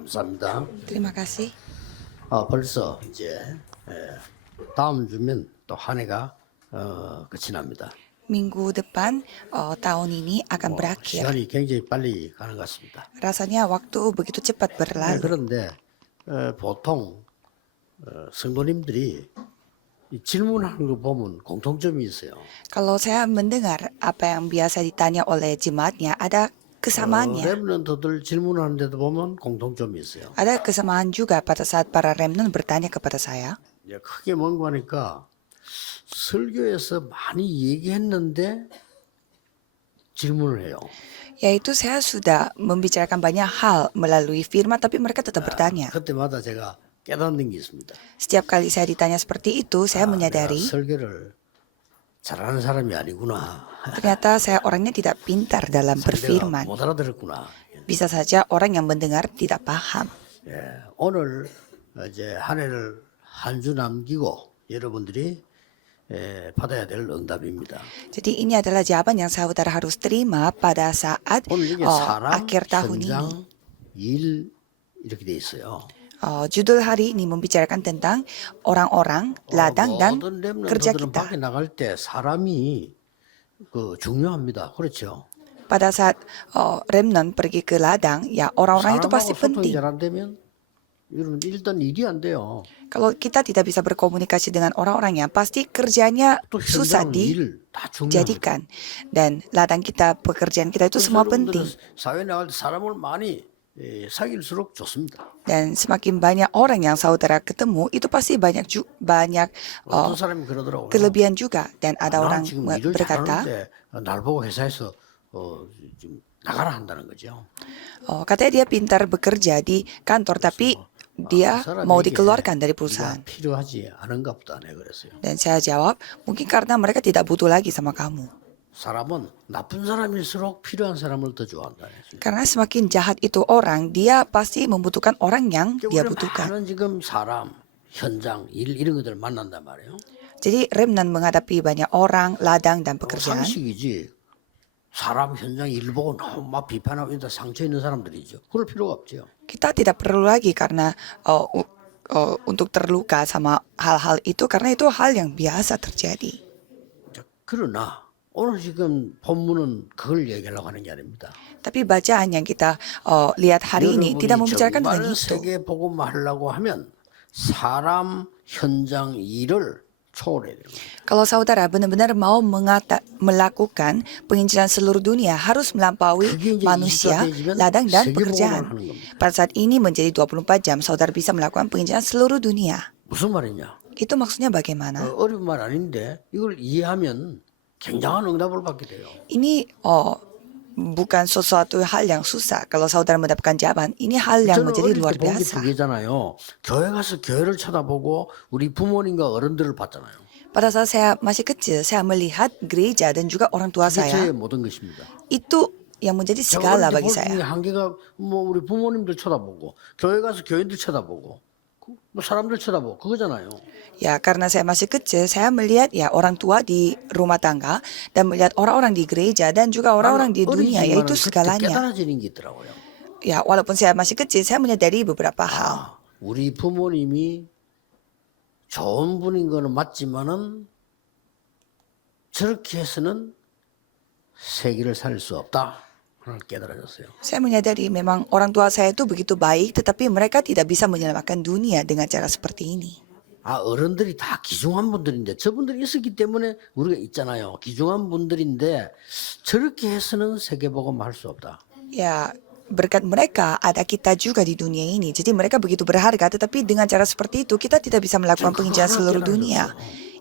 감사합니다. Terima kasih. 벌써 이제 다음 주면 또 한 해가 끝이 납니다. Minggu depan tahun ini akan berakhir. 시간이 굉장히 빨리 가는 것 같습니다. Rasanya waktu begitu cepat berlalu. 그런데 보통 성도님들이 이 질문하는 거 보면 공통점이 있어요. Kalau saya mendengar apa yang biasa ditanya oleh jemaatnya, ada kesamaannya. 렘넌트들 질문하는데도 보면 공통점이 있어요. Ada kesamaan juga pada saat para remnant bertanya kepada saya. 이제 크게 뭔가 하니까 설교에서 많이 얘기했는데 질문을 해요. Yaitu saya sudah membicarakan banyak hal melalui firman, tapi mereka tetap bertanya. 그때마다 제가 깨닫는 게 있습니다. Setiap kali saya ditanya seperti itu, saya 내가 menyadari 설교를 잘하는 사람이 아니구나. ternyata saya orangnya tidak pintar dalam 내가 berfirman. 못 알아들었구나. Bisa saja orang yang mendengar tidak paham. 오늘 이제 한 해를 한 주 남기고 여러분들이 받아야 될 응답입니다. Jadi ini adalah jawaban yang saudara harus terima pada saat 오늘 이게 사람, akhir tahun ini. 현장, 일 이렇게 돼 있어요. Judul hari ini membicarakan tentang orang-orang, ladang dan 모든 kerja 렘넌트들은 kita. 밖에 나갈 때 사람이 중요합니다. 그렇죠? Pada saat remnant pergi ke ladang, ya orang-orang itu pasti 사람하고 소통이 penting. 잘 안 되면 이런 일단 일이 안 돼요. Kalau kita tidak bisa berkomunikasi dengan orang-orangnya, pasti kerjanya 또 susah 현장 일 다 중요합니다. dijadikan. Dan ladang kita, pekerjaan kita itu semua penting. 사회 나갈 때 사람을 많이 사귈수록 좋습니다. Dan semakin banyak orang yang saudara ketemu, itu pasti banyak 어떤 사람이 그러더라고요. kelebihan juga. Dan ada 난 orang 지금 일을 berkata, 잘하는데 날 보고 회사에서 좀 나가라 한다는 거죠. katanya dia pintar bekerja di kantor, tapi dia mau dikeluarkan dari perusahaan. 필요하지 않은가 보다 네 그랬어요. Dan saya jawab, mungkin karena mereka tidak butuh lagi sama kamu. 사람은 나쁜 사람일수록 필요한 사람을 더 좋아한다. Karena semakin jahat itu orang, dia pasti membutuhkan orang yang dia butuhkan. 많은 지금 사람, 현장, 일 이런 것들 만난단 말이에요. Jadi remnant menghadapi banyak orang, ladang, dan pekerjaan. 상식이지. 사람, 현장, 일 보고 너무 막 비판하고 이다 상처 있는 사람들이죠. 그럴 필요가 없죠. Kita tidak perlu lagi karena untuk terluka sama hal-hal itu, karena itu hal yang biasa terjadi. 그러나 오늘 지금 본문은 그걸 얘기하려고 하는 게 아닙니다. Tapi bacaan yang kita lihat hari ini tidak membicarakan tentang 정말 itu. 세계 복음 하려고 하면 사람, 현장, 일을 초월해야 돼요. Kalau saudara benar-benar mau melakukan penginjilan seluruh dunia, harus melampaui 그게 이제 manusia, 24 되면 ladang, dan 세계 복음을 pekerjaan. 하는 겁니다. Pada saat ini menjadi 24 jam, saudara bisa melakukan penginjilan seluruh dunia. 무슨 말이냐? Itu maksudnya bagaimana? 어려운 말 아닌데 이걸 이해하면 굉장한 응답을 받게 돼요. Ini bukan sesuatu hal yang susah. Kalau saudara mendapatkan jawaban, ini hal yang 저는 menjadi 어릴 때 luar 본 게 두 biasa. 개잖아요. 교회 가서 교회를 쳐다보고 우리 부모님과 어른들을 봤잖아요. Pada saat saya masih kecil, saya melihat gereja dan juga orang tua 그게 제 saya. 모든 것입니다. Itu yang menjadi 제가 segala 어릴 때 bagi 볼 수 있는 saya. 한계가 뭐 우리 부모님들 쳐다보고 교회 가서 교인들 쳐다보고 뭐 사람들 쳐다보고 그거잖아요. Ya, karena saya masih kecil, saya melihat ya orang tua di rumah tangga dan melihat orang-orang di gereja dan juga orang-orang di dunia, yaitu 그때 segalanya. 깨달아지는 게 있더라고요. Ya, walaupun saya masih kecil, saya menyadari beberapa hal. 우리 부모님이 좋은 분인 거는 맞지만은 저렇게 해서는 세계를 살릴 수 없다. 하나 깨달아졌어요. Saya menyadari memang orang tua saya itu begitu baik, tetapi mereka tidak bisa menyelamatkan dunia dengan cara seperti ini. 어른들이 다 귀중한 분들인데 저분들이 있었기 때문에 우리가 있잖아요. 귀중한 분들인데 저렇게 해서는 세계복음 할 수 없다. Ya, berkat mereka ada kita juga di dunia ini. Jadi mereka begitu berharga, tetapi dengan cara seperti itu kita tidak bisa melakukan penginjilan seluruh dunia.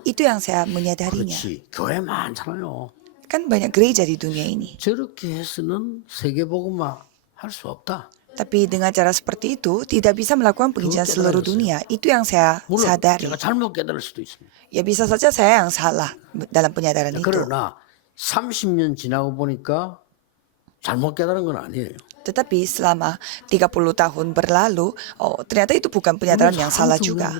Itu yang saya menyadarinya. 그렇지. 교회 많잖아요. Kan banyak gereja di dunia ini. 저렇게 해서는 세계복음화 할 수 없다. Tapi dengan cara seperti itu tidak bisa melakukan penginjilan seluruh dunia. Itu yang saya 물론 sadari. 제가 잘못 깨달을 수도 있습니다. Ya bisa saja saya yang salah dalam penyadaran itu. 그러나 30년 지나고 보니까 잘못 깨달은 건 아니에요. Tetapi selama 30 tahun berlalu, ternyata itu bukan penyadaran yang salah juga.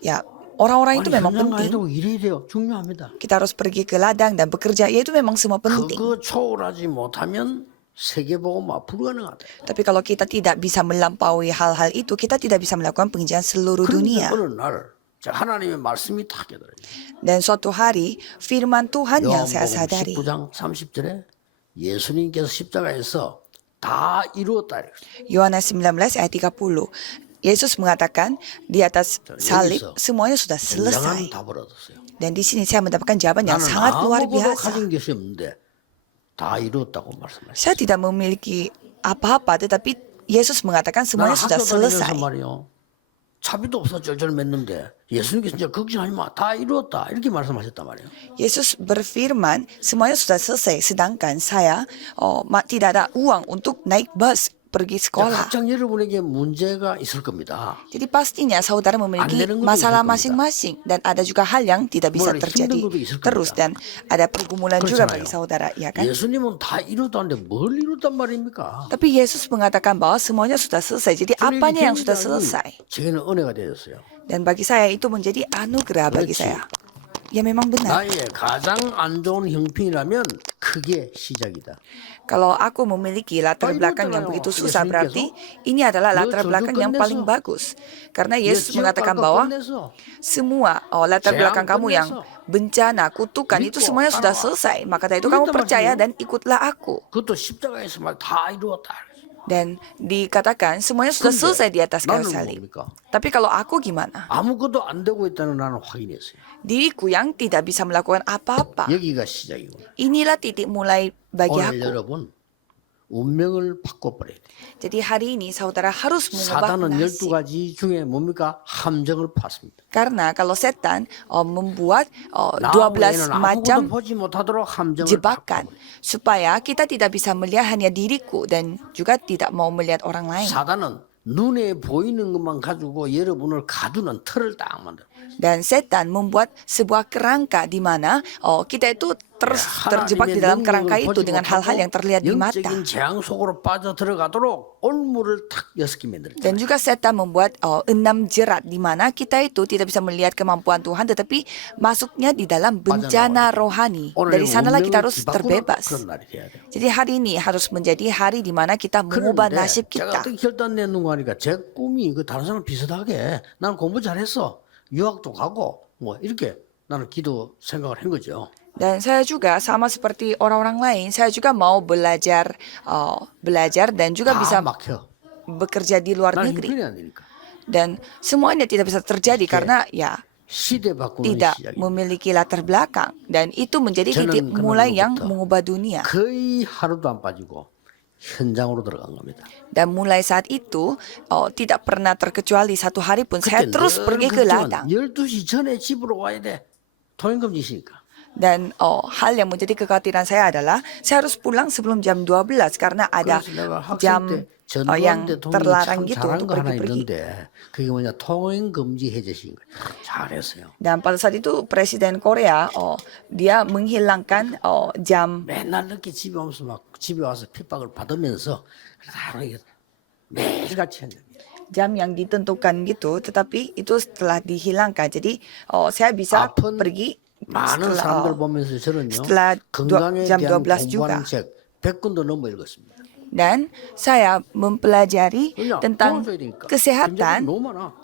Ya, orang-orang itu memang penting. 현장 가야 되고 일해야 돼요. 중요합니다. Kita harus pergi ke ladang dan bekerja, ya itu memang semua penting. 그거 초월하지 못하면 세계복음화 불가능하다. Tapi kalau kita tidak bisa melampaui hal-hal itu, kita tidak bisa melakukan penginjilan seluruh 그런데 dunia. 어느 날 하나님의 말씀이 딱 깨달아요. Dan suatu hari firman Tuhan yang saya 요한복음 sadari. 19장 30절에 예수님께서 십자가에서 다 이루었다. Yohanes 19 ayat 30. Yesus mengatakan di atas salib semuanya sudah selesai. 굉장한 답을 얻었어요. Dan di sini saya mendapatkan jawaban yang 나는 sangat luar 아무것도 biasa. 가진 것이 없는데 다 이루었다고 말씀하셨어요. Saya tidak memiliki apa-apa, tetapi Yesus mengatakan semuanya 나는 sudah 학교 다니면서 selesai. 말이요. 차비도 없어 쩔쩔 맸는데 예수님께서 진짜 걱정하지 마. 다 이루었다. 이렇게 말씀하셨단 말이에요. Yesus berfirman semuanya sudah selesai, sedangkan saya tidak ada uang untuk naik bus pergi sekolah. 각장 여러분에게 문제가 있을 겁니다. Jadi pastinya saudara memiliki 안 되는 것도 masalah 있을 겁니다. masing-masing dan ada juga hal yang tidak bisa 물론 terjadi 힘든 것도 있을 terus 겁니다. dan ada pergumulan juga 그렇잖아요. bagi saudara, ya kan? 예수님은 다 이루었다는데 뭘 이뤘단 말입니까? Tapi Yesus mengatakan bahwa semuanya sudah selesai. Jadi apanya yang sudah selesai? 제게는 은혜가 되었어요. Dan bagi saya itu menjadi anugerah bagi 그렇지. saya. Ya memang benar. 나의 가장 안 좋은 형편이라면 그게 시작이다. Kalau aku memiliki latar Oh, belakang yang 이루었잖아요. begitu susah, 예수님께서 berarti ini adalah latar 너 belakang yang 저주 paling 끝내서. bagus. Karena Yesus 지옥 mengatakan 갈 거 bahwa 끝내서 semua latar 재앙 belakang kamu yang 끝내서. bencana, kutukan itu 믿고 semuanya sudah 따라와. selesai. Maka dari itu kamu 그랬단 percaya 말이에요. dan ikutlah aku. 그것도 십자가에서 말 다 이루었다. Dan dikatakan semuanya sudah 근데 selesai di atas kayu 나는 salib. 뭡니까? Tapi kalau aku gimana? 아무것도 안 되고 있다는 나는 확인했어요. Diriku yang tidak bisa melakukan apa-apa. 여기가 시작이구나. Inilah titik mulai bagi 오늘 aku. 여러분 운명을 바꿔버려야 돼. Jadi hari ini saudara harus mengubah 사단은 nasib. 12가지 중에 뭡니까? 함정을 팠습니다. Karena kalau setan membuat 나 12 외에는 아무것도 macam 보지 못하도록 함정을 jebakan 팠고 supaya kita tidak bisa melihat hanya diriku dan juga tidak mau melihat orang lain. 사단은 눈에 보이는 것만 가지고 여러분을 가두는 틀을 딱 만들어. Dan setan membuat sebuah kerangka di mana kita itu terus terjebak di dalam kerangka itu dengan hal-hal yang terlihat di mata. 영적인 재앙 속으로 빠져 들어가도록 올무를 탁 6개 만들었죠. Dan juga setan membuat 6 jerat di mana kita itu tidak bisa melihat kemampuan Tuhan tetapi masuknya di dalam bencana rohani. Dari sanalah kita harus terbebas. 그런 날이 돼야 돼요. Jadi hari ini harus menjadi hari di mana kita mengubah 그런데 nasib 제가 kita. 어떻게 결단 내는 거 하니까 제 꿈이 그 다른 사람 비슷하게 난 공부 잘했어. 유학도 가고 뭐 이렇게 나는 기도 생각을 한 거죠. Dan saya juga sama seperti orang-orang lain, saya juga mau belajar dan juga 다 bisa 막혀. bekerja di luar 나는 negeri. 형편이 안 되니까. Dan semuanya tidak bisa terjadi karena ya 시대 바꾸는 tidak 시작이 memiliki latar belakang. Dan itu menjadi 저는 titik mulai yang 그날로부터 mengubah dunia. 거의 하루도 안 빠지고 현장으로 들어간 겁니다. Dan mulai saat itu tidak pernah terkecuali satu hari pun saya 그때 terus 늘 pergi ke 걱정은 ladang. 12시 전에 집으로 와야 돼. 통행금지 있으니까. Dan hal yang menjadi kekhawatiran saya adalah saya harus pulang sebelum jam 12 karena ada 그래서 내가 학생 jam 때 yang 전두환 대통령이 terlarang 참 gitu 잘한 untuk 거 하나 pergi-pergi. 있는데 그게 뭐냐 통행금지 해제시킨 거예요. 잘했어요. Dan pada saat itu Presiden Korea dia menghilangkan jam 맨날 늦게 집에 오면서 막 집에 와서 핍박을 받으면서 하루 이게 매일같이 했는데 jam yang ditentukan gitu, tetapi itu setelah dihilangkan. Jadi saya bisa 아픈 pergi 많은 사람들 보면서 저는요 setelah 건강에 jam 대한 12 juga. 공부하는 책 100권도 넘어 읽었습니다. Dan saya mempelajari 왜냐? tentang 도와줘야 되니까. kesehatan, 너무 많아.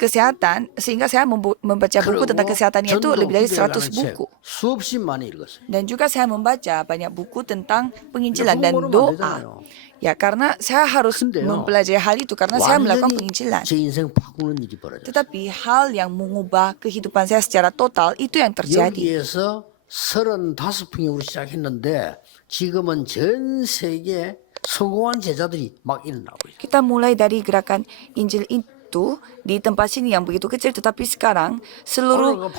kesehatan sehingga saya membaca buku tentang kesehatannya itu lebih dari 100 책 buku. 수없이 많이 읽었어요. Dan juga saya membaca banyak buku tentang penginjilan dan 공부하면 안 doa. 되잖아요. Ya karena saya harus 근데요, mempelajari hal itu karena saya melakukan 완전히 penginjilan. 제 인생 바꾸는 일이 벌어졌어요. Tetapi hal yang mengubah kehidupan saya secara total itu yang terjadi. 여기에서 35평으로 시작했는데 지금은 전 세계 성공한 제자들이 막 일어나고 있어요. Kita mulai dari gerakan Injil itu di tempat sini yang begitu kecil, tetapi sekarang seluruh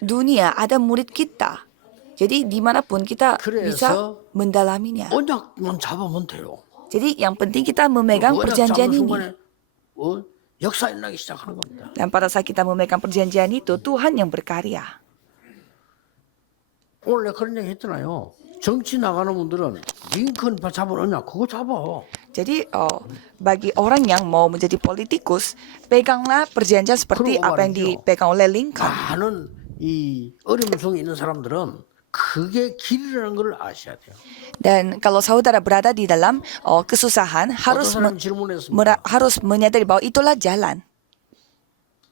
dunia ada murid kita. Jadi dimanapun kita bisa 그래서 mendalaminya. 언약만 잡으면 돼요. Jadi yang penting kita memegang 언약 perjanjian 잡는 ini. 순간에 역사 일어나기 시작하는 겁니다. Dan pada saat kita memegang perjanjian itu, Tuhan yang berkarya. 오늘 내가 그런 얘기 했잖아요. 정치 나가는 분들은 링컨 잡은 언약 그거 잡아. Jadi bagi orang yang mau menjadi politikus, peganglah perjanjian seperti 그러고 apa yang 말이죠. dipegang oleh Lincoln. 많은 이 어려움성이 있는 사람들은 그게 길이라는 걸 아셔야 돼요. Dan kalau saudara berada di dalam kesusahan, 어떤 harus 사람 질문했습니다. harus menyadari bahwa itulah jalan.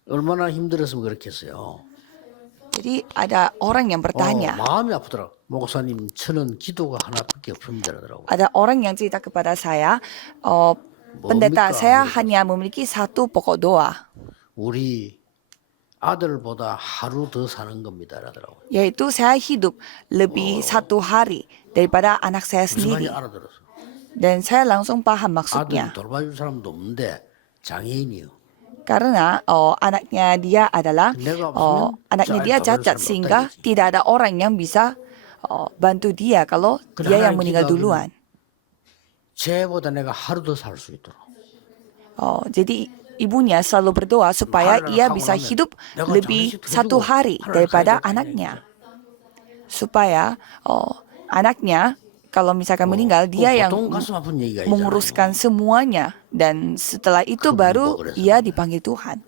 얼마나 힘들었으면 그렇겠어요. Jadi ada orang yang bertanya, 마음이 아프더라고. 목사님, 저는 기도가 하나밖에 없습니다. 그러더라고. ada orang yang cerita kepada saya, pendeta, saya hanya memiliki satu pokok doa, 우리 아들보다 하루 더 사는 겁니다. 그러더라고. yaitu saya hidup lebih satu hari daripada anak saya 무슨 말인지 sendiri. 알아들었어. Dan saya langsung paham 아들 maksudnya. 돌봐줄 사람도 없는데 장애인이요. Karena anaknya dia adalah 내가 없으면 anaknya dia 잘 cacat 돌볼 사람이 sehingga 없다 이거지. tidak ada orang yang bisa bantu dia kalau 그래, dia yang 하나님 meninggal 기도하기는 duluan. 쟤보다 내가 하루 더 살 수 있도록. Jadi ibunya selalu berdoa supaya Hari ia kamu bisa namen, hidup 내가 lebih 장례식 satu 해주고 hari 하루를 daripada 살겠다, anaknya. Supaya anaknya kalau misalkan meninggal dia yang 보통 가슴 아픈 얘기가 있잖아요. menguruskan semuanya dan setelah itu baru 그래서. ia dipanggil Tuhan.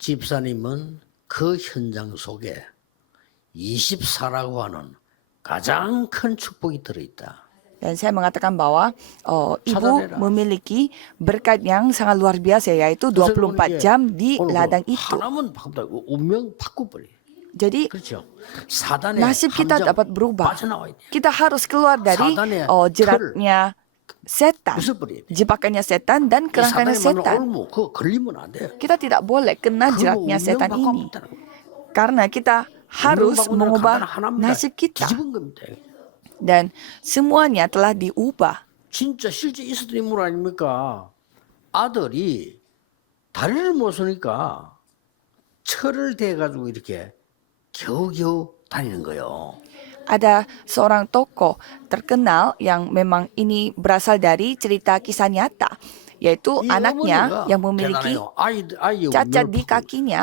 집사님은 그 현장 속에 24라고 하는 가장 큰 축복이 들어있다. Dan saya mengatakan bahwa ibu 찾아내라. memiliki berkat yang sangat luar biasa yaitu 24 jam di ladang itu. 하나만 바꾼다. 운명 바꿔버려. Jadi 그렇죠. 사단의 nasib kita 함정 dapat berubah. 빠져나와야 돼. Kita harus keluar dari 사단의 jeratnya setan, 부숴버려야 돼. jebakannya setan dan 이 kerangkanya 사단에 맞는 setan. 올무 그거 걸리면 안 돼. Kita tidak boleh kena 그거 jeratnya 운명 setan ini. 바꿔 Karena kita harus mengubah 하나입니다. nasib kita. 뒤집은 겁니다. Dan semuanya telah diubah. 진짜 실제 있었던 인물 아닙니까? 아들이 다리를 못 서니까 철을 대가지고 이렇게 겨우겨우 다니는 거예요. Ada seorang tokoh terkenal yang memang ini berasal dari cerita kisah nyata, yaitu 이 anaknya 어머니가 yang memiliki 대단해요. 아이의 cacat 운명을 di 바꿔요. kakinya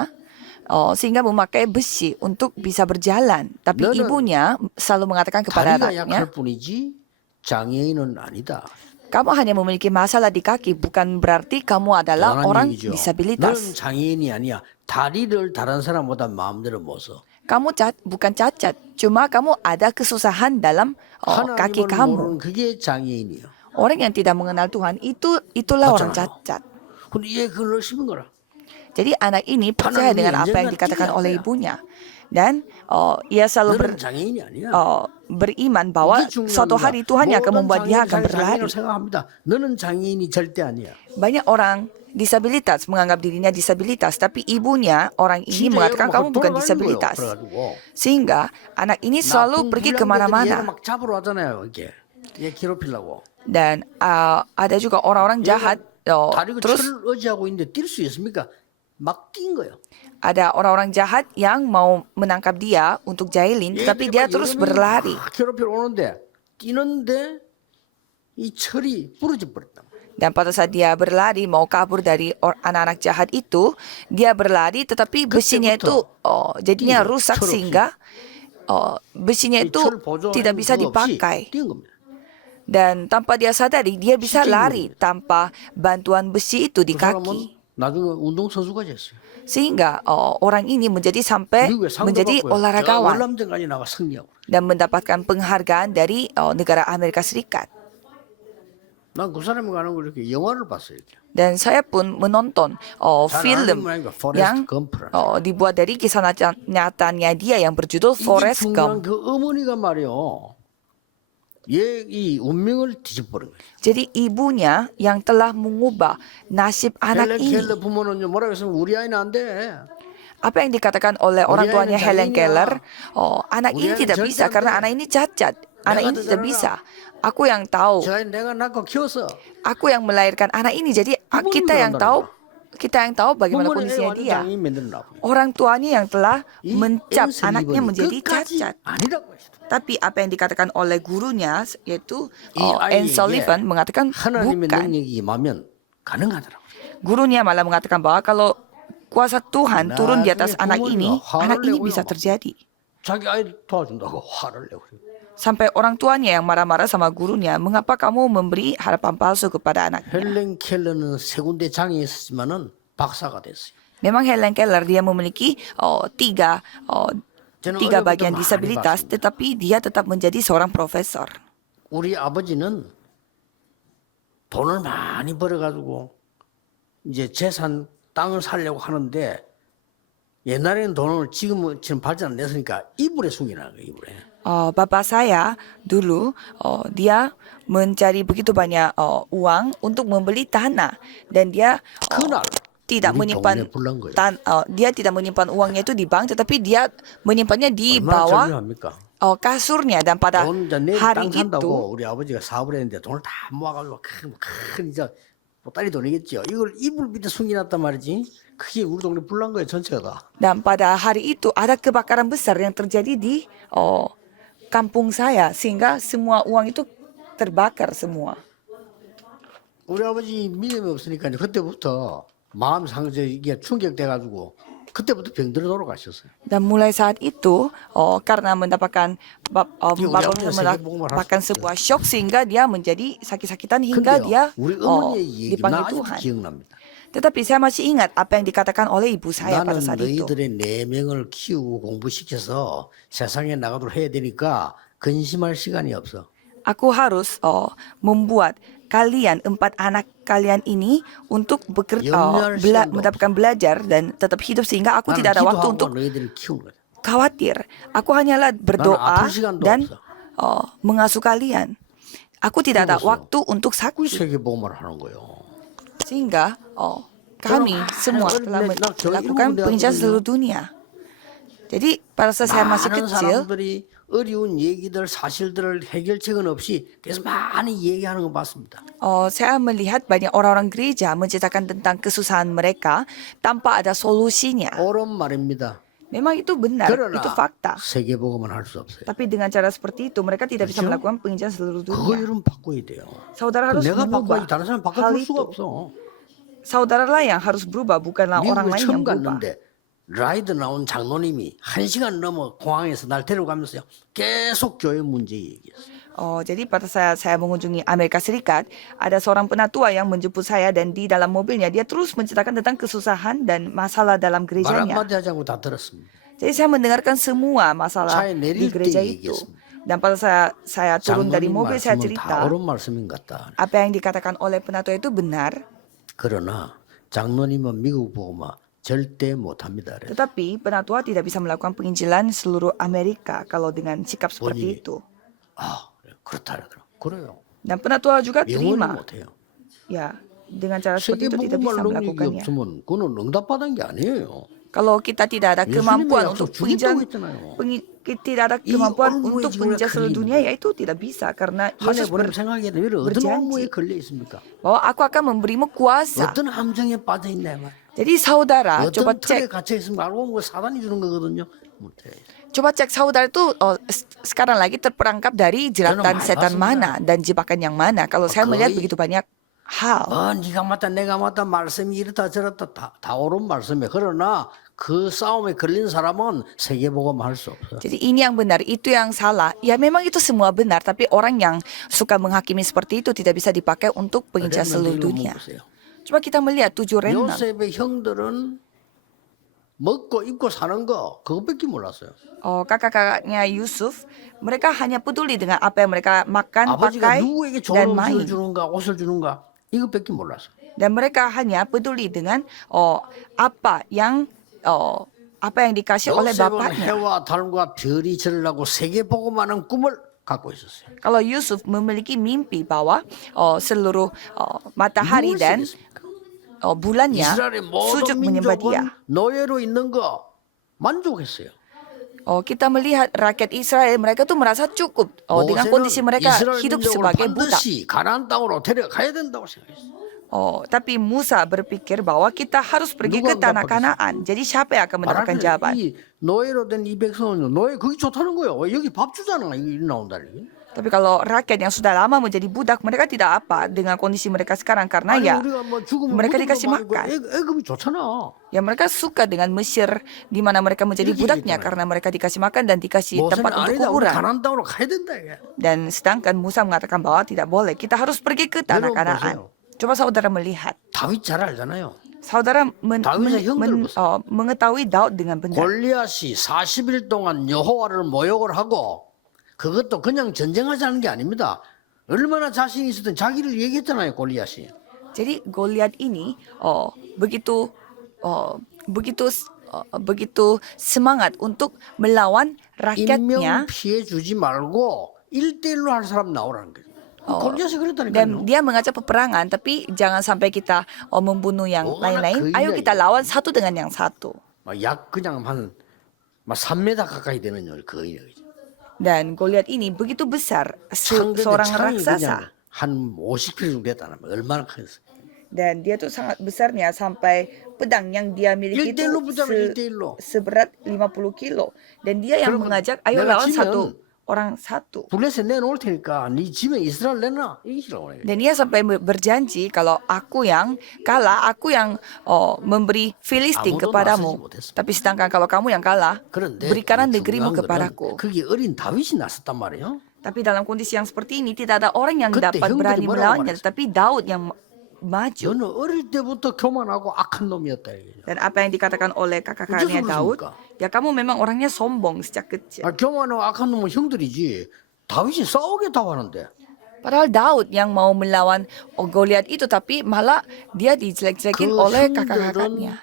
sehingga memakai besi untuk bisa berjalan. Tapi 너는 ibunya selalu mengatakan kepada 다리가 anaknya, 약할 뿐이지 장애인은 아니다. kamu hanya memiliki masalah di kaki, bukan berarti kamu adalah 대단한 orang 얘기죠. 너는 disabilitas. 장애인이 아니야. 다리를 다른 사람보다 마음대로 못 써. Kamu bukan cacat, cuma kamu ada kesusahan dalam kaki 하나님을 kamu. 모르는 그게 장애인이에요. Orang yang tidak mengenal Tuhan itulah orang 맞잖아요. cacat. 근데 얘 그걸 심은 거라. Jadi anak ini percaya 하나님이 dengan apa yang 인정한 dikatakan 길이야, oleh 뭐야. ibunya. Dan ia selalu 너는 장애인이 아니야. beriman bahwa 이게 중요합니다. suatu hari Tuhan yang akan 모든 membuat dia 장애인이 akan 자기 berlari. 장애인을 생각합니다. 너는 장애인이 절대 아니야. Banyak orang disabilitas menganggap dirinya disabilitas, tapi ibunya orang ini 진짜 mengatakan 얘가 kamu 막 bukan 돌아다니는 disabilitas. 거예요. 그래가지고 Sehingga anak ini selalu 나쁜 pergi 불량배들이 얘를 kemana-mana. 막 잡으러 왔잖아요. 이게 얘 괴롭히려고. Dan ada juga orang-orang jahat 다리가 terus 철을 의지하고 있는데 뛸 수 있습니까? 막 뛴 거예요. ada orang-orang jahat yang mau menangkap dia untuk jahilin, tetapi dia terus berlari. 괴롭히러 오는데 뛰는데 이 철이 부러져 버렸다. Dan pada saat dia berlari mau kabur dari anak-anak jahat itu, dia berlari tetapi besinya itu jadinya rusak sehingga besinya itu tidak bisa dipakai. 뛴 겁니다. Dan tanpa dia sadari, dia bisa Cincin lari tanpa bantuan besi itu di 그 사람은 kaki. 나중에 운동선수가 됐어요. Sehingga orang ini menjadi sampai 미국에 상도 menjadi 받고요. 저 olahragawan 월남전까지 나가 승리하고. dan mendapatkan penghargaan dari negara Amerika Serikat. 난 그 사람이 가는 걸 이렇게 영화를 봤어요. 이렇게. Dan saya pun menonton film 아는 yang 포레스트 검프라는. dibuat dari kisah nyatanya dia yang berjudul 이게 Forrest 중요한 Gump. 그 어머니가 말이요. 얘 이 운명을 뒤집어버린 거예요. Jadi ibunya yang telah mengubah nasib anak 헬렌 ini. 켈러 부모는 뭐라고 했으면 우리 아이는 안 돼. Apa yang dikatakan oleh orang Ulianin tuanya Helen jadinya. Keller, anak ini Ulianin tidak 절대 bisa 안 karena 돼. anak ini cacat. Anak 내가 ini tidak 더 bisa. Aku yang tahu, 저 아이 내가 낳고 키웠어. aku yang melahirkan anak ini. Jadi 부모님이 kita yang tahu bagaimana 부모는 애 kondisinya 완전 dia. 장애인 만들어놨고. Orang tuanya yang telah 이 mencap 앤서 anaknya 리번이 menjadi 끝까지 cacat. 아니라고 했어. Tapi apa yang dikatakan oleh gurunya yaitu 이 Anne Sullivan mengatakan 하나님의 bukan. 능력이 임하면 가능하더라고. Gurunya malah mengatakan bahwa kalau kuasa Tuhan turun di atas 나중에 anak 부모님이 ini, 화를 anak ini 내고요, bisa 막. terjadi. 자기 아이 도와준다고 화를 내고 그래. Sampai orang tuanya yang marah-marah sama gurunya, mengapa kamu memberi harapan palsu kepada anaknya? 헬렌 켈러는 세 군데 장애 있었지만은 박사가 됐어요. Memang Helen Keller dia memiliki 3 자, tiga bagian 많이 disabilitas, 봤습니다. tetapi dia tetap menjadi seorang profesor. 우리 아버지는 돈을 많이 벌어가지고 이제 재산 땅을 사려고 하는데 옛날에는 돈을 지금 발전 안 됐으니까 이불에 숨기는 거예요. 이불에. Bapak saya dulu dia mencari begitu banyak uang untuk membeli tanah dan dia 그날 tidak 우리 menyimpan 동네 불난 거예요. dia tidak menyimpan uangnya itu di bank, tetapi dia menyimpannya di 얼마나 bawah 절묘합니까? kasurnya. Dan pada 돈 이제 내일 hari 땅 산다고 itu 우리 아버지가 사업을 했는데 돈을 다 모아가지고 큰 이제 보따리 돈이겠죠. 이걸 이불 밑에 숨겨놨단 말이지. 그게 우리 동네 불난 거예요 전체가 다. dan pada hari itu ada kebakaran besar yang terjadi di kampung saya sehingga semua uang itu terbakar semua. 우리 아버지 믿음이 없으니까 이제 그때부터 마음 상처 이게 충격돼가지고 그때부터 병들어 돌아가셨어요. Dan mulai saat itu karena mendapatkan 우리 Bapak 아버지가 세계복음을 mendapatkan sebuah shock sehingga dia menjadi sakit-sakitan hingga dia 근데요, 우리 어머니의 얘기 나 dipanggil 아직도 Tuhan. 기억납니다. Tetapi saya masih ingat apa yang dikatakan oleh ibu saya pada 나는 saat itu. 너희들의 네 명을 키우고 공부시켜서 세상에 나가도록 해야 되니까 근심할 시간이 없어. Aku harus membuat kalian 4 anak kalian ini untuk mendapatkan belajar dan tetap hidup sehingga aku 나는 tidak ada waktu 기도하고 untuk 너희들을 키우는 거야. khawatir. Aku hanyalah berdoa 아플 시간도 dan 없어. mengasuh kalian. Aku tidak ada 그러세요. waktu untuk 그 sakit. 세계복음을 하는 거예요. Sehingga kami semua telah melakukan penginjilan seluruh dunia. Jadi pada saat saya masih 많은 kecil, 사람들이 어려운 얘기들 사실들을 해결책은 없이 계속 많이 얘기하는 거 봤습니다. saya melihat banyak orang-orang gereja menceritakan tentang kesusahan mereka tanpa ada solusinya. 옳은 말입니다. Memang itu benar, 그러나 itu fakta. 세계복음은 할 수 없어요. Tapi dengan cara seperti itu mereka tidak bisa 그렇죠? melakukan penginjilan seluruh 그거 dunia. 여러분 바꿔야 돼요. Saudara harus 내가 mengubah 바꿔야지 다른 사람 hal 바꿔줄 itu. 수가 없어. Saudaralah yang harus berubah, bukanlah orang 미국에 lain 처음 yang berubah. 갔는데 라이드 나온 장로님이 1시간 넘어 공항에서 날 데려가면서요. 계속 교회 문제 얘기했어요. Jadi pada saya mengunjungi Amerika Serikat, ada seorang penatua yang menjemput saya dan di dalam mobilnya dia terus menceritakan tentang kesusahan dan masalah dalam 말 gerejanya. 한마디 하지 않고 다 들었습니다. Jadi saya mendengarkan semua masalah 차에 di 내릴 때 gereja itu. 얘기했습니다. Dan pada saya turun dari 장로님 mobil saya 말씀은 다 cerita 옳은 말씀인 것 같다. apa yang dikatakan oleh penatua itu benar. 그러나 장로님은 미국 복음화 절대 못합니다. 그래서 Tetapi penatua tidak bisa melakukan penginjilan seluruh Amerika kalau dengan sikap seperti 본인이 itu. 아 그렇다 그래요. Dan penatua juga 영원히 terima. 못해요. Ya, dengan cara seperti itu tidak bisa 세계복음할 능력이 melakukannya. 없으면 그는 응답받은 게 아니에요. Kalau kita tidak ada 예수님이 kemampuan 약속 untuk penginjilan, 주겠다고 했잖아요. tidak ada 이 kemampuan 업무에 untuk 지금 penginjilan seluruh 걸리는 dunia, ya itu tidak bisa karena 하늘 Yesus 보내면 생각해야 돼. 어떤 berjanji. 업무에 걸려 있습니까? bahwa aku akan memberimu kuasa. 어떤 함정에 빠져 있나 말. Jadi saudara, coba 어떤 틀에 cek, 갇혀 있으면 알고 보면 사단이 주는 거거든요. 못해. coba cek saudara itu sekarang lagi terperangkap dari jeratan 많이 setan 봤습니다. mana dan jebakan yang mana. Kalau saya melihat 거의- begitu banyak hal. 네가 맞다 내가 맞다 말씀이 이렇다 저렇다 다 옳은 말씀이에요. 그러나 그 싸움에 걸린 사람은 세계복음 할 수 없어. Jadi ini yang benar, itu yang salah. Ya memang itu semua benar, tapi orang yang suka menghakimi seperti itu tidak bisa dipakai untuk penginjilan seluruh dunia. Coba kita melihat 7 remnant. 요셉의 형들은 먹고 입고 사는 거 그것밖에 몰랐어요. Kakak-kakaknya Yusuf, mereka hanya peduli dengan apa yang mereka makan, 아버지가 pakai, 누구에게 dan 좋은 main. 옷을 주는가 옷을 주는가 이것밖에 몰랐어요. Dan mereka hanya peduli dengan apa yang dikasih oleh 요셉은 bapaknya. 해와 달과 별이 절을 하고 세계복음하는 꿈을 갖고 있었어요. Kalau Yusuf memiliki mimpi bahwa seluruh matahari 누굴 dan 쓰겠습니까? bulannya 이스라엘의 sujud 모든 menyembah dia. 민족은 노예로 있는 거 만족했어요. Kita melihat rakyat Israel, mereka tuh merasa cukup dengan 모세는 kondisi mereka 이스라엘 hidup 민족을 sebagai budak. 반드시 가나안 땅으로 데려가야 된다고 생각했어요. Tapi Musa berpikir bahwa kita harus pergi ke 누가 tanah Kanaan. Jadi siapa yang akan mendapatkan jawaban? 이 노예로 된 이 백성은 노예 그게 좋다는 거예요. 여기 밥 주잖아. 이게 나온다니. Tapi kalau rakyat yang sudah lama menjadi budak, mereka tidak apa dengan kondisi mereka sekarang karena ya 우리가 뭐 죽으면 mereka 무덤도 dikasih 많이 있고 makan. 애급이 좋잖아. Ya mereka suka dengan Mesir di mana mereka menjadi Jadi budaknya gitu. karena mereka dikasih makan dan dikasih 모세는 tempat untuk 아니다. 우리 kuburan. 가나안 땅으로 가야 된다 이게. Dan sedangkan Musa mengatakan bahwa tidak boleh, kita harus pergi ke tanah 여러분 Kanaan. 보세요. Coba saudara melihat. 다윗 잘 알잖아요. saudara 다윗의 형들을 보세요. mengetahui Daud dengan benar. 골리앗이 40일 동안 여호와를 모욕을 하고 그것도 그냥 전쟁하자는 게 아닙니다. 얼마나 자신이 있었든 자기를 얘기했잖아요, 골리앗이. Jadi Goliat ini begitu semangat untuk melawan rakyatnya 인명 피해 주지 말고 1대1로 할 사람 나오라는 거죠. 골리앗이 그랬다니까요. dan dia mengajak peperangan tapi jangan sampai kita membunuh yang lain-lain. Ayo kita lawan satu dengan yang satu. 약 그냥 한 3m 가까이 되는 거인이죠. Dan Goliat ini begitu besar, 창인데 seorang 창이 raksasa. 그냥 한 50kg 정도 됐다는 거예요. 얼마나 크겠어요. Dan dia tuh sangat besarnya sampai pedang yang dia miliki itu 1대1로 붙자면 1대1로. seberat 50 kilo. Dan dia yang 그러면 mengajak, ayo 내가 lawan 지면 orang satu. 블레셋 내놓을 테니까 네 집에 이스라엘 내놔. 이기라고 그래요. Dan ia sampai berjanji kalau aku yang kalah, aku yang memberi Filistin 아무도 kepadamu. 나서지 못했습니다. Tapi sedangkan kalau kamu yang kalah, 그런데 berikanlah 중요한 negerimu 거는 kepadaku. 그게 어린 다윗이 나섰단 말이에요. Tapi dalam kondisi yang seperti ini tidak ada orang yang 그때 dapat 형들이 berani 뭐라고 melawannya, 말했어요? tetapi Daud yang maju. 너는 어릴 때부터 교만하고 악한 놈이었다 이거죠. Dan apa yang dikatakan oleh kakak-kakaknya 어째서 Daud, 그렇습니까? ya kamu memang orangnya sombong sejak kecil. 교만하고 악한 놈은 형들이지. 다윗이 싸우겠다고 하는데. Padahal Daud yang mau melawan Goliat itu, tapi malah dia dijelek-jelekin 그 oleh 형들은 kakak-kakaknya.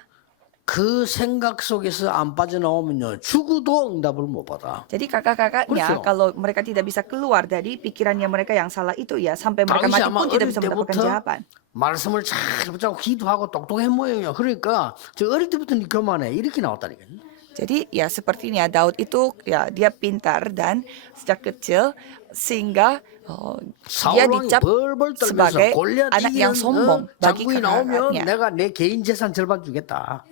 그 생각 속에서 안 빠져나오면요 죽어도 응답을 못 받아. Jadi kakak-kakaknya 그렇죠. kalau mereka tidak bisa keluar dari pikirannya mereka yang salah itu ya sampai mereka 다윗이 mati 아마 pun tidak 어릴 bisa mendapatkan 때부터 jawaban. 말씀을 잘 붙잡고 기도하고 똑똑한 모양이야. 그러니까 저 어릴 때부터 네 교만해 이렇게 나왔다니까. Jadi ya sepertinya Daud itu ya dia pintar dan sejak kecil sehingga dia 사울왕이 dicap 벌벌 sebagai 떨면서 골리앗 anak yang sombong 이기는 bagi 장군이 나오면 kakak-kakaknya. 내가 내 개인 재산 절반 주겠다.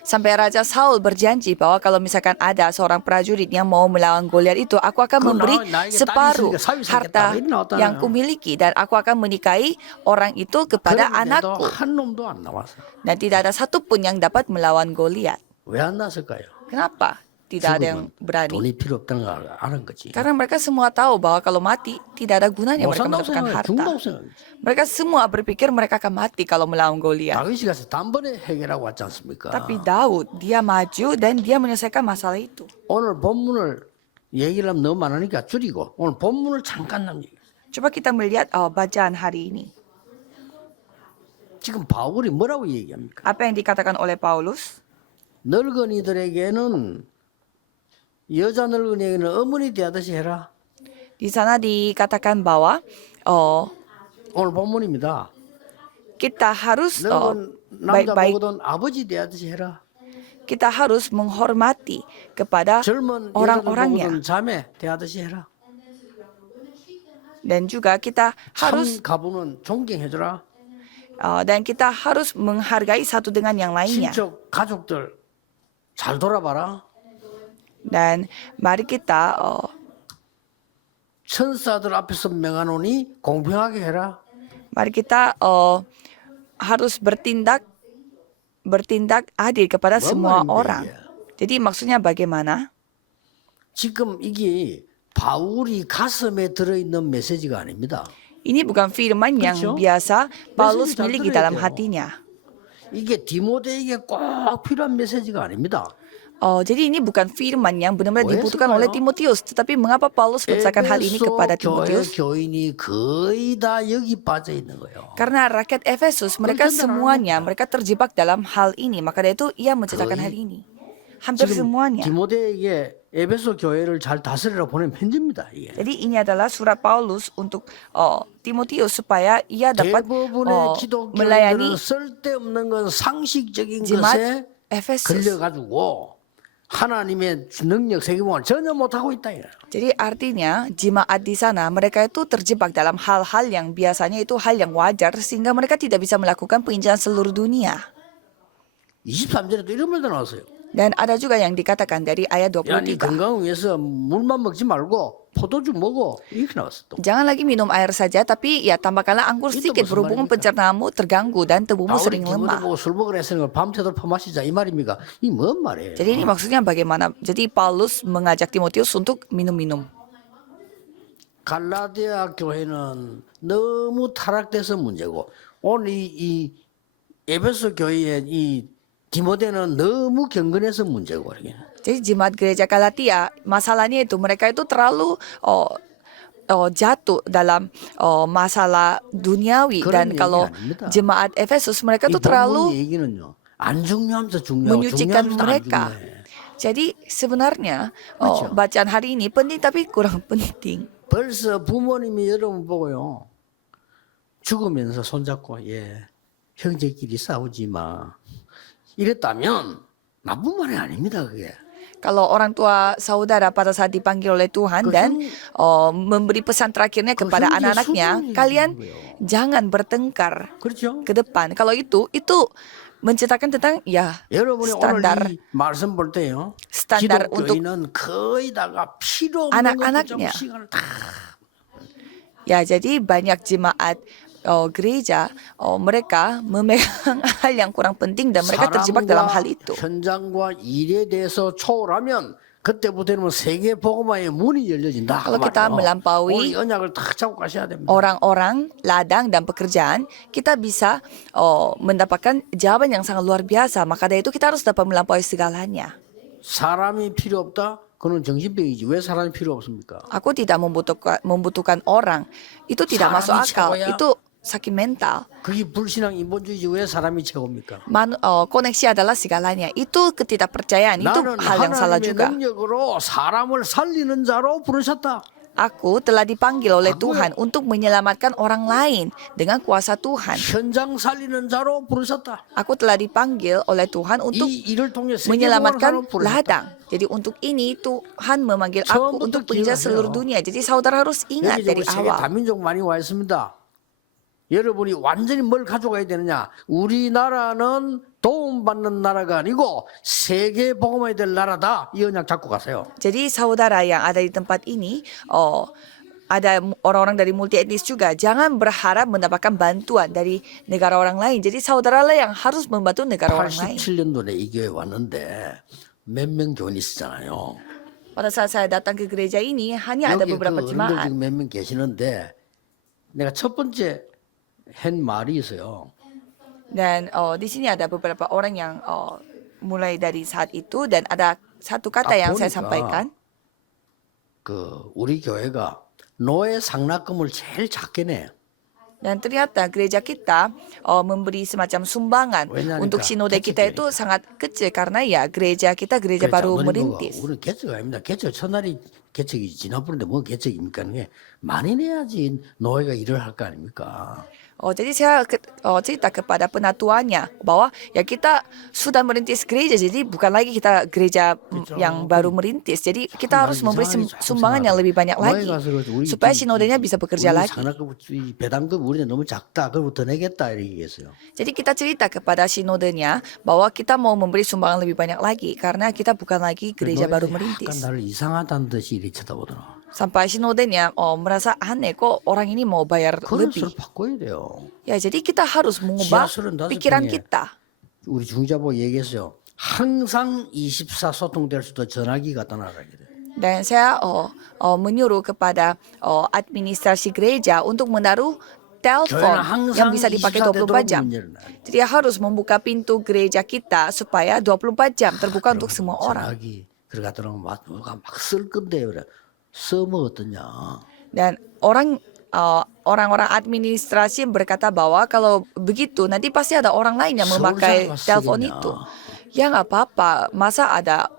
Sampai Raja Saul berjanji bahwa kalau misalkan ada seorang prajurit yang mau melawan Goliat itu, aku akan 그럼 memberi 나에게 딸이 separuh 있으니까 사위 harta 살겠다. 이리 나왔잖아요. yang kumiliki dan aku akan menikahi orang itu kepada 그런데도 anakku. 한 놈도 안 나왔어. Dan tidak ada satupun yang dapat melawan Goliat. 왜 안 나왔을까요? Kenapa? Tidak ada yang 죽으면 berani. 돈이 필요 없다는 걸 아는 거지. Karena mereka semua tahu bahwa kalau mati tidak ada gunanya 못 mereka 산다고 mendapatkan 생각해. harta. 죽는다고 생각해. Mereka semua berpikir mereka akan mati kalau melawan Goliat. 다윗이 가서 단번에 해결하고 왔지 않습니까? Tapi Daud dia maju dan dia menyelesaikan masalah itu. 오늘 본문을 얘기를 하면 너무 많으니까 줄이고 오늘 본문을 잠깐 남기고 Coba kita melihat bacaan hari ini. 지금 바울이 뭐라고 얘기합니까? Apa yang dikatakan oleh Paulus? 늙은이들에게는 여자 늙은이에게는 어머니 대하듯이 해라. Di sana dikatakan bahwa 오늘 본문입니다. kita harus 늙은 남자 baik-baik, 보거든 아버지 대하듯이 해라. kita harus menghormati kepada 젊은 여자들 orang-orangnya. 보거든 자매 대하듯이 해라. Dan juga kita harus 참 가부는 존경해줘라. dan kita harus menghargai satu dengan yang lainnya. 친척 가족들 잘 돌아봐라. Dan mari kita 천사들 앞에서 명하노니 공평하게 해라. mari kita harus bertindak adil kepada semua 말입니까, orang. 이게? Jadi maksudnya bagaimana? 지금 이게 바울이 가슴에 들어있는 메시지가 아닙니다. Ini bukan firman yang 그렇죠? biasa Paulus 메시지 잘 miliki 들어야 dalam 돼요. hatinya. 이게 디모데에게 꼭 필요한 메시지가 아닙니다. Jadi ini bukan firman yang benar-benar 왜 dibutuhkan 했을까요? oleh Timotius. Tetapi mengapa Paulus membesarkan hal ini 에베소 kepada 교회 Timotius? 교인이 거의 다 여기 빠져 있는 거예요. Karena rakyat Efesus mereka Betul, semuanya mereka terjebak dalam hal ini. Maka dari itu ia menceritakan hal ini. Hampir 지금 semuanya. 디모데에게 에베소 교회를 잘 다스리라 보낸 편지입니다. 이게. Jadi ini adalah surat Paulus untuk Timotius supaya ia dapat 대부분의 기독교인들은 melayani 쓸데없는 건 상식적인 jemaat 것에 Efesus. 걸려가지고 하나님의 능력 세계봉을 전혀 못하고 있다. 이거예요. Jadi artinya jemaat di sana mereka itu terjebak dalam hal-hal yang biasanya itu hal yang wajar sehingga mereka tidak bisa melakukan penginjilan seluruh dunia. 23절에도 이런 말도 나왔어요. Dan ada juga yang dikatakan dari ayat 야, 네 23. 건강을 위해서 물만 먹지 말고 포도주 먹어. 이렇게 나왔어 또. Jangan lagi minum air saja, tapi ya tambahkanlah anggur Itu sedikit musuh berhubung mereka. pencernaanmu terganggu dan tubuhmu 바울이 sering 디모데 lemah. 보고 술 먹으라 했으니까 밤새도록 퍼마시자 이 말입니까? 이 뭔 말이에요? Jadi ini maksudnya bagaimana? Jadi Paulus mengajak Timotius untuk minum-minum. 갈라디아 교회는 너무 타락돼서 문제고 오늘 이 에베소 교회의 이 디모데는 너무 경건해서 문제고 이게. Jadi jemaat gereja Galatia, masalahnya itu mereka itu terlalu jatuh dalam masalah duniawi. 그런 Dan 얘기 kalau 아닙니다. jemaat Efesus mereka 이 itu 본문 terlalu 얘기는요. 안 중요하면서 중요하고 menyucikan 중요하면서 안 mereka. 중요해. Jadi sebenarnya 그렇죠. bacaan hari ini penting tapi kurang penting. 벌써 부모님이 여러분 보고요. 죽으면서 손잡고 형제끼리 싸우지 마. 이랬다면 나쁜 말이 아닙니다 그게. Kalau orang tua saudara pada saat dipanggil oleh Tuhan dan memberi pesan terakhirnya kepada 형제 anak-anaknya, 수준이 kalian 거예요. jangan bertengkar 그렇죠? ke depan. Kalau itu menceritakan tentang 여러분이 standar 오늘 이 말씀 볼 때요. 스탠다드 기독교인은 거의 다가 필요 없는 아낙아낙nya. 것도 좀 시간을 다 ya jadi banyak jemaat gereja mereka memegang hal yang kurang penting dan mereka terjebak dalam hal itu. 현장과 일에 대해서 초월하면 그때부터는 세계 복음화의 문이 열려진다. Kalau kita melampaui 오늘 언약을 딱 잡고 가셔야 됩니다. orang-orang, ladang dan pekerjaan, kita bisa mendapatkan jawaban yang sangat luar biasa. Maka dari itu kita harus dapat melampaui segalanya. 사람이 필요 없다? 그는 정신병이지. 왜 사람이 필요 없습니까? Aku tidak membutuhkan orang. Itu tidak masuk 사람이 akal. 최고야? Itu sakit mental. 그게 불신앙 인본주의지. 왜 사람이 최고입니까? Koneksi adalah segalanya. Itu ketidakpercayaan. Itu 나는 hal yang salah 하나님의 juga. 능력으로 사람을 살리는 자로 부르셨다. Aku telah dipanggil oleh Aku- Tuhan untuk menyelamatkan orang lain dengan kuasa Tuhan. 현장 살리는 자로 부르셨다. Aku telah dipanggil oleh Tuhan untuk 이 일을 통해 세계 복음을 menyelamatkan 하러 부르셨다. ladang. Jadi untuk ini Tuhan memanggil aku 처음부터 untuk penjara 기억하세요. seluruh dunia. Jadi saudara harus ingat 여기저기 dari 세계 awal. 다민족 많이 와 있습니다. 여러분이 완전히 뭘 가져가야 되느냐? 우리나라는 도움받는 나라가 아니고 세계 복음화해야 될 나라다. 이 언약 잡고 가세요. Jadi saudara yang ada di tempat ini, ada orang-orang dari multi etnis juga. Jangan berharap mendapatkan bantuan dari negara orang lain. Jadi saudara lah yang harus membantu negara orang lain. 87년도에 이 교회 왔는데 몇 명 교인이 있었잖아요. Pada saat saya datang ke gereja ini, hanya ada 여기 그 beberapa 어른들 jemaat. 지금 몇 명 계시는데 내가 첫 번째 한 말이 있어요. Dan di sini ada beberapa orang yang mulai dari saat itu dan ada satu kata yang saya 보니까 sampaikan. 우리 교회가 노예 상납금을 제일 작게 내. Dan ternyata gereja kita memberi semacam sumbangan 왜냐니까 untuk sinode kita itu sangat kecil karena ya gereja kita gereja baru merintis. 우리는 개척 아닙니다. 개척 첫날이 개척이 지나버렸는데 뭐 개척입니까? 그게 많이 내야지 노예가 일을 할 거 아닙니까? Jadi saya cerita kepada penatuannya bahwa ya kita sudah merintis gereja, jadi bukan lagi kita gereja yang baru merintis. Jadi kita harus memberi sumbangan yang lebih banyak lagi supaya sinodenya bisa bekerja lagi. 배당금 우리는 너무 작다. 그럼 더 내겠다 이렇게 얘기했어요. Jadi kita cerita kepada sinodenya bahwa kita mau memberi sumbangan lebih banyak lagi karena kita bukan lagi gereja baru 약간 merintis. 나를 이상하다는 듯이 이렇게 쳐다보더라. Sampai sinodenya merasa aneh kok orang ini mau bayar 그런 lebih. 수를 바꿔야 돼요. Ya jadi kita harus mengubah pikiran kita. 우리 중자보 얘기했어요. 항상 24 소통될 수도 전화기가 떠나라 그래. Dan saya menyuruh kepada administrasi gereja untuk menaruh telepon yang bisa dipakai 24 jam. Jadi harus membuka pintu gereja kita supaya 24 jam terbuka untuk semua orang. 전화기 그러가 들어오면 누가 막 쓸 건데 그래. 쓰면 어떠냐. Dan orang-orang administrasi berkata bahwa kalau begitu nanti pasti ada orang lain yang memakai telepon itu. Ya nggak apa-apa. Masa ada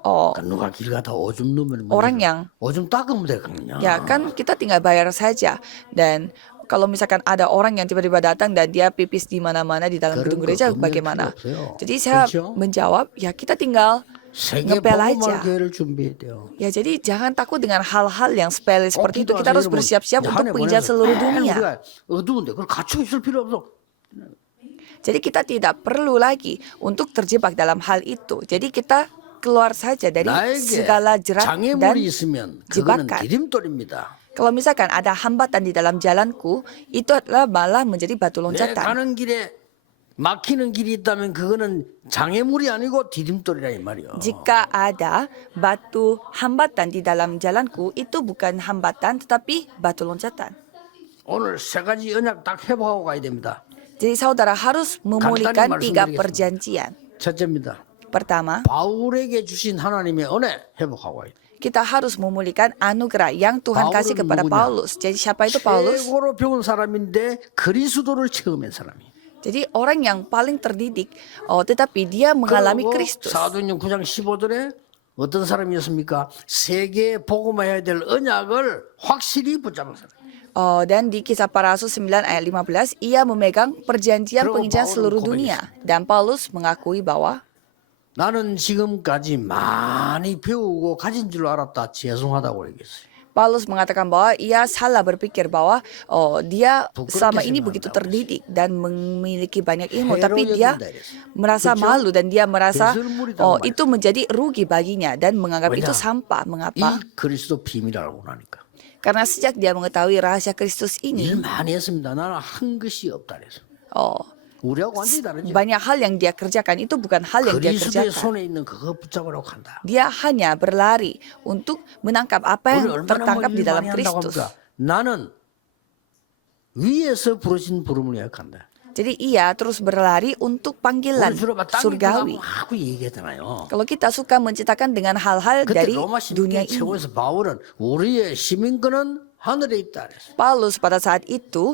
누가 길 가다 오줌 누면 orang yang 오줌 닦으면 되거든요. ya kan kita tinggal bayar saja. Dan kalau misalkan ada orang yang tiba-tiba datang dan dia pipis di mana-mana di dalam gedung gereja bagaimana? Jadi saya menjawab ya kita tinggal 세계 ngepel 복음화 aja. 교회를 준비해야 돼요. Ya jadi jangan takut dengan hal-hal yang sepele seperti itu. Kita harus bersiap-siap untuk penginjil seluruh dunia. 우리가 어두운데 그걸 갖추고 있을 필요 없어. Jadi kita tidak perlu lagi untuk terjebak dalam hal itu. Jadi kita keluar saja dari segala jerat dan 장애물이 있으면 그거는 jebakan. 디딤돌입니다. Kalau misalkan ada hambatan di dalam jalanku, itu adalah malah menjadi batu 내 loncatan. 가는 길에 막히는 길이 있다면 그거는 장애물이 아니고 디딤돌이라 이 말이요. Jika ada batu hambatan di dalam jalanku, itu bukan hambatan tetapi batu loncatan. 오늘 세 가지 언약 딱 회복하고 가야 됩니다. Jadi saudara harus memulihkan 3 말씀드리겠습니다. perjanjian. 첫째입니다. Pertama, 바울에게 주신 하나님의 은혜 회복하고 와야 돼. kita harus memulihkan anugerah yang Tuhan kasih Paul은 kepada 누구냐? Paulus. Jadi siapa itu Paulus? 최고로 배운 사람인데 그리스도를 체험한 사람이. Jadi orang yang paling terdidik, tetapi dia mengalami 그리고 Kristus. 사도행전 9장 15절에 어떤 사람이었습니까? 세계에 복음해야 될 언약을 확실히 붙잡은 사람. Dan di kisah para rasul 9 ayat 15, ia memegang perjanjian Terus penginjilan Paulus seluruh dunia. Dan Paulus mengakui bahwa 나는 지금까지 많이 배우고 가진 줄 알았다. 죄송하다고 얘기했어요. Paulus mengatakan bahwa ia salah berpikir bahwa dia Bukan selama ini kesenangan begitu tahu. terdidik dan memiliki banyak ilmu, Hero tapi yang dia indah, yes. merasa Betul. malu dan dia merasa 배설물이란 말이야. itu menjadi rugi baginya dan menganggap itu 왜냐? sampah. Mengapa? 이 그리스도 비밀을 알고 나니까. Karena sejak dia mengetahui rahasia Kristus ini, 일 많이 했습니다. 나는 한 것이 없다 그래서. 우리하고 완전히 다르지. banyak hal yang dia kerjakan itu bukan hal yang dia 그리스도의 kerjakan. 손에 있는 그거 붙잡으라고 한다. Dia hanya berlari untuk menangkap 우리 apa yang 얼마나 tertangkap di 일 dalam 많이 한다고 Kristus. 합니까? 나는 위에서 부르신 부름을 예약한다. Jadi ia terus berlari untuk panggilan 우리 주로 막 땅에 surgawi. 하고 얘기했잖아요. Kalau kita suka menciptakan dengan hal-hal 그때 dari 로마 dunia 시민권 ini. 최고에서 바울은 우리의 시민권은 하늘에 있다 그랬어요. Paulus pada saat itu,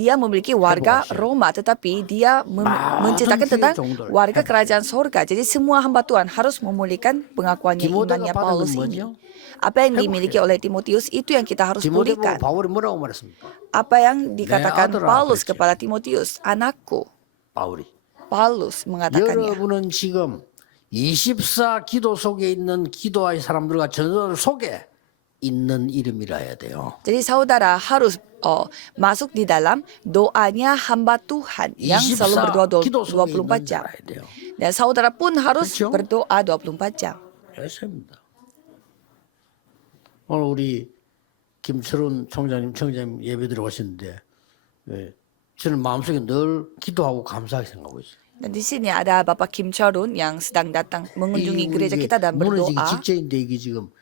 dia memiliki warga Revolution. Roma, tetapi dia menceritakan Maafkan tentang dia, warga kerajaan sorga. Jadi semua hamba Tuhan harus memulihkan pengakuannya Timoteus imannya 받은 Paulus 건 ini. 뭐죠? Apa yang dimiliki oleh Timotius itu yang kita harus 디모데 보고 pulihkan. 바울이 뭐라고 말했습니까? Apa yang dikatakan 아들아, Paulus 그랬지. kepada Timotius, anakku. 바울이. Paulus mengatakannya. 여러분은 지금 24 기도 속에 있는 기도의 사람들과 전도들 속에 있는 이름이라 해야 돼요. Jadi saudara harus masuk di dalam doanya hamba Tuhan yang selalu berdoa 24 기도 속에 24 있는 jam. 자라야 돼요. Dan saudara pun harus 그렇죠? berdoa 24 jam. 그렇습니다. 오늘 우리 김철훈 총장님, 청장님 예배 들어오셨는데 저는 마음속에 늘 기도하고 감사하게 생각하고 있어요. Dan di sini ada Bapak Kim Chorun yang sedang datang mengunjungi gereja kita dan 무너지기 berdoa. 직전인데 이게 지금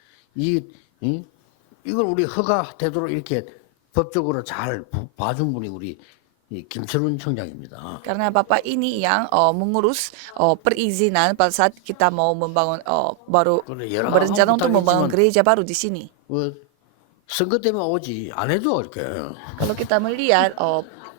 이걸 우리 허가되도록 이렇게 법적으로 잘 봐준 분이 우리 이 김철훈 청장입니다. Karena Bapak ini yang mengurus perizinan pada saat kita mau membangun baru 그래, 여러 berencana untuk membangun 부탁이지만 gereja baru di sini. 뭐 선거 때문에 오지 안 해도 이렇게 Kalau kita melihat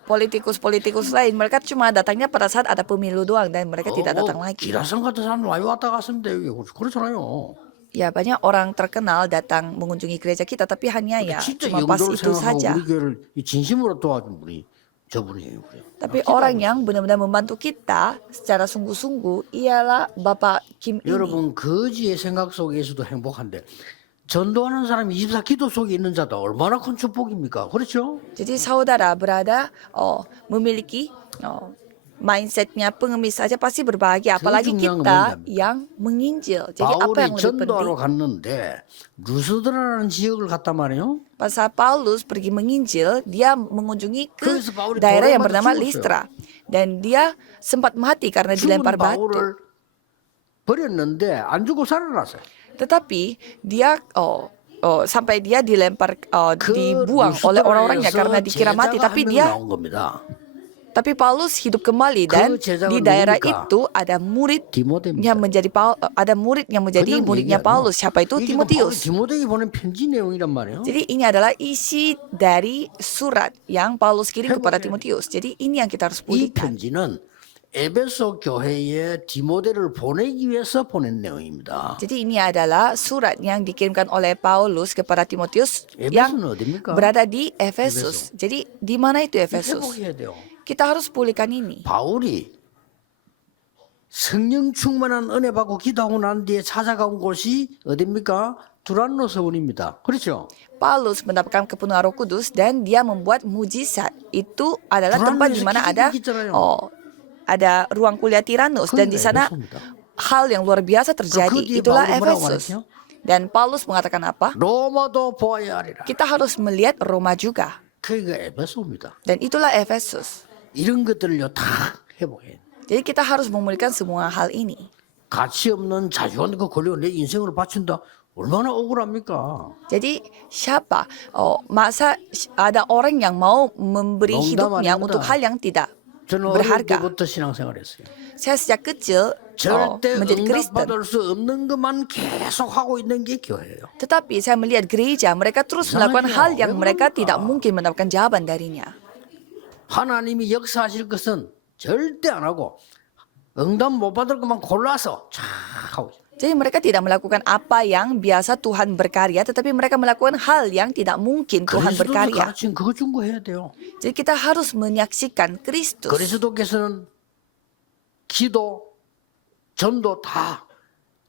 politikus-politikus lain, mereka cuma datangnya pada saat ada pemilu doang dan mereka tidak datang lagi. 기라성 같은 사람 많이 왔다 갔습니다 여기 그렇잖아요. Ya banyak orang terkenal datang mengunjungi gereja kita, tapi hanya ya 진짜 cuma pas 영도를 itu 생각하고 saja. 우리 교회를 이 진심으로 도와준 분이 저분이에요. 그래. Tapi orang yang benar-benar membantu kita secara sungguh-sungguh ialah Bapak Kim ini. 여러분 거지의 생각 속에서도 행복한데 전도하는 사람이 24 기도 속에 있는 자도 얼마나 큰 축복입니까? 그렇죠? Jadi saudara berada memiliki mindsetnya pengemis saja pasti berbahagia, apalagi 중요한 건 kita 뭐냐면 yang menginjil. Jadi apa 바울이 yang lebih 전도하러 penting? 갔는데 루스드라는 지역을 갔단 말이에요. Pas saat Paulus pergi menginjil, dia mengunjungi ke 그래서 바울이 daerah 돌에 yang 맞아 bernama 죽었어요. Listra. Dan dia sempat mati karena 죽은 dilempar batu. 바울을 버렸는데 안 죽고 살아났어요. Tetapi dia sampai dia dilempar 그 dibuang oleh orang-orangnya karena 루스드라에서 dikira mati, 제자가 tapi 한 명 dia 나온 겁니다. tapi Paulus hidup kembali dan 제자가 di daerah 누굽니까? itu ada murid 디모데입니다. yang menjadi ada murid yang menjadi 그냥 muridnya 얘기하죠. Paulus. Siapa itu? 이게 바울이 Timotius. 디모데에게 보낸 편지 내용이란 말이에요. Jadi ini adalah isi dari surat yang Paulus kirim kepada Timotius. Jadi ini yang kita harus 이 pulihkan. 편지는 에베소 교회에 디모데를 보내기 위해서 보낸 내용입니다. Jadi ini adalah surat yang dikirimkan oleh Paulus kepada Timotius yang 에베소는 어디입니까? berada di Efesus. Jadi di mana itu Efesus? 회복해야 돼요. Kita harus pulihkan ini. 바울이 성령 충만한 은혜 받고 기도하고 난 뒤에 찾아간 곳이 어디입니까? 두란노 서원입니다. 그렇죠? Paulus mendapatkan kepenuhan Roh Kudus dan dia membuat mujizat. Itu adalah tempat di mana ada ruang kuliah Tiranus dan di sana hal yang luar biasa terjadi. Itulah Efesus. Dan Paulus mengatakan apa? 로마도 보아야 하리라. Kita harus melihat Roma juga. 그게 에베소입니다. Dan itulah Efesus. 이런 것들을요 다 회복해. Jadi kita harus memulihkan semua hal ini. 가치 없는 자주한 거 걸려 내 인생을 바친다. 얼마나 억울합니까? Jadi siapa? Masa ada orang yang mau memberi 농담 hidupnya 아닙니다. untuk hal yang tidak 저는 어릴 berharga. 때부터 신앙생활했어요. Saya sejak kecil 절대 menjadi Kristen. 응답받을 수 없는 것만 계속 하고 있는 게 교회예요. Tetapi saya melihat gereja, mereka terus melakukan hal yang mereka tidak mungkin mendapatkan jawaban darinya. 하나님이 역사하실 것은 절대 안 하고 응답 못 받을 것만 골라서 쫙 하고 있어요. Jadi mereka tidak melakukan apa yang biasa Tuhan berkarya, tetapi mereka melakukan hal yang tidak mungkin Tuhan 그리스도를 berkarya. 가르친 그거 중거해야 돼요. Jadi kita harus menyaksikan Kristus. 그리스도께서는 기도, 전도 다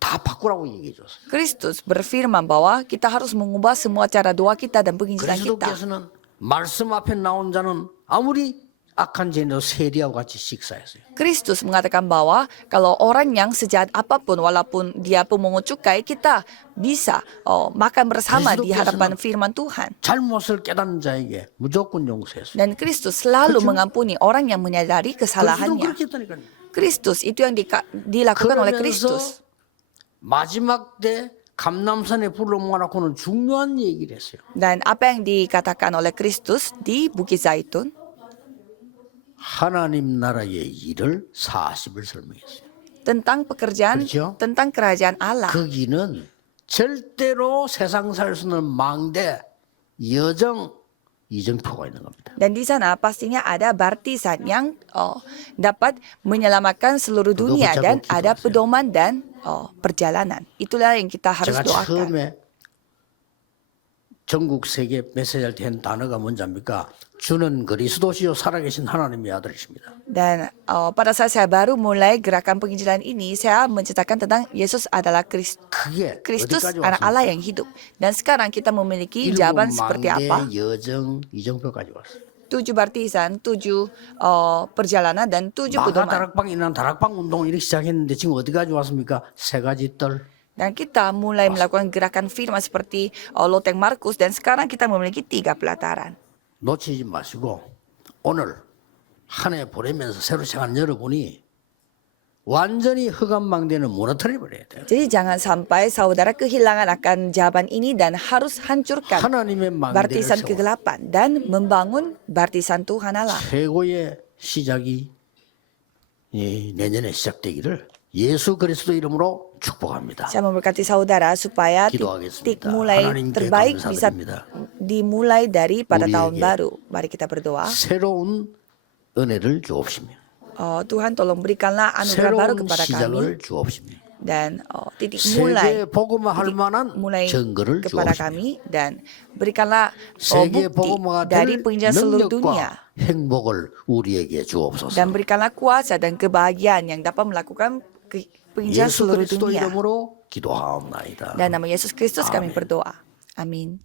바꾸라고 얘기해 줬어요. Kristus berfirman bahwa kita harus mengubah semua cara doa kita dan penginjilan kita. 그리스도께서는 말씀 앞에 나온 자는 아무리 악한 죄인도 세리하고 같이 식사했어요. Kristus mengatakan bahwa kalau orang yang sejahat apapun, walaupun dia pemungut cukai, kita bisa makan bersama di hadapan firman Tuhan. 잘못을 깨닫는 자에게 무조건 용서했어요. Dan Kristus selalu mengampuni orang yang menyadari 그리스도 kesalahannya. 그렇게 했다니까요. Kristus itu yang dilakukan oleh Kristus. 마지막 때 감람산에 불러 모아놓고는 중요한 얘기를 했어요. Dan apa yang dikatakan oleh Kristus di Bukit Zaitun, 하나님 나라의 일을 40을 설명했어요. tentang pekerjaan, 그렇죠? tentang kerajaan Allah. 거기는 절대로 세상 살 수 없는 망대, 여정, 이정표가 있는 겁니다. Dan di sana pastinya ada baptisan yang dapat menyelamatkan seluruh dunia dan ada pedoman dan perjalanan. Itulah yang kita harus 제가 doakan. 처음에 전국 세계 메시지를 한 단어가 뭔지 압니까? 주는 그리스도시요 살아계신 하나님의 아들이십니다. Dan pada saat saya baru mulai gerakan penginjilan ini, saya menceritakan tentang Yesus adalah 그게 Kristus, 어디까지 anak 왔습니까? Allah yang hidup. Dan sekarang kita memiliki 일곱 jawaban seperti apa? 망대, 여정, 이정표까지 왔어요. 7 baptisan, 7 perjalanan, dan 7 마가 pedoman. 다락방 있는 다락방 운동 이렇게 시작했는데 지금 어디까지 왔습니까? 세 가지 뜰. Dan kita mulai melakukan gerakan firman seperti Loteng Markus, dan sekarang kita memiliki 3 pelataran. 놓치지 마시고 오늘 한 해 보내면서 새로 시작한 여러분이 완전히 흑암망대는 무너뜨려 버려야 돼요. Jadi jangan sampai saudara kehilangan akan jawaban ini dan harus hancurkan 하나님의 baptisan 망대를 세워 kegelapan dan membangun baptisan Tuhan Allah. 최고의 시작이 내년에 시작되기를 예수 그리스도 이름으로 축복합니다. Saya memberkati saudara supaya Gidoa겠습니다. titik mulai 하나님께 terbaik bisa 감사드립니다. dimulai dari pada tahun 우리에게 baru. Mari kita berdoa. 새로운 은혜를 주옵시며 Tuhan tolong berikanlah anugerah baru 새로운 kepada kami 시작을 주옵시며 dan titik mulai 세계 복음화할 만한 mulai 증거를 kepada 주옵시며 kami dan berikanlah 세계 bukti 복음화가 dari 될 penginjilan seluruh dunia 능력과 행복을 우리에게 주옵소서. dan berikanlah kuasa dan kebahagiaan yang dapat melakukan penginjilan 예수 seluruh 그리스도 dunia. 이름으로 기도하옵나이다. Dan nama Yesus Kristus kami Amin. berdoa. Amin.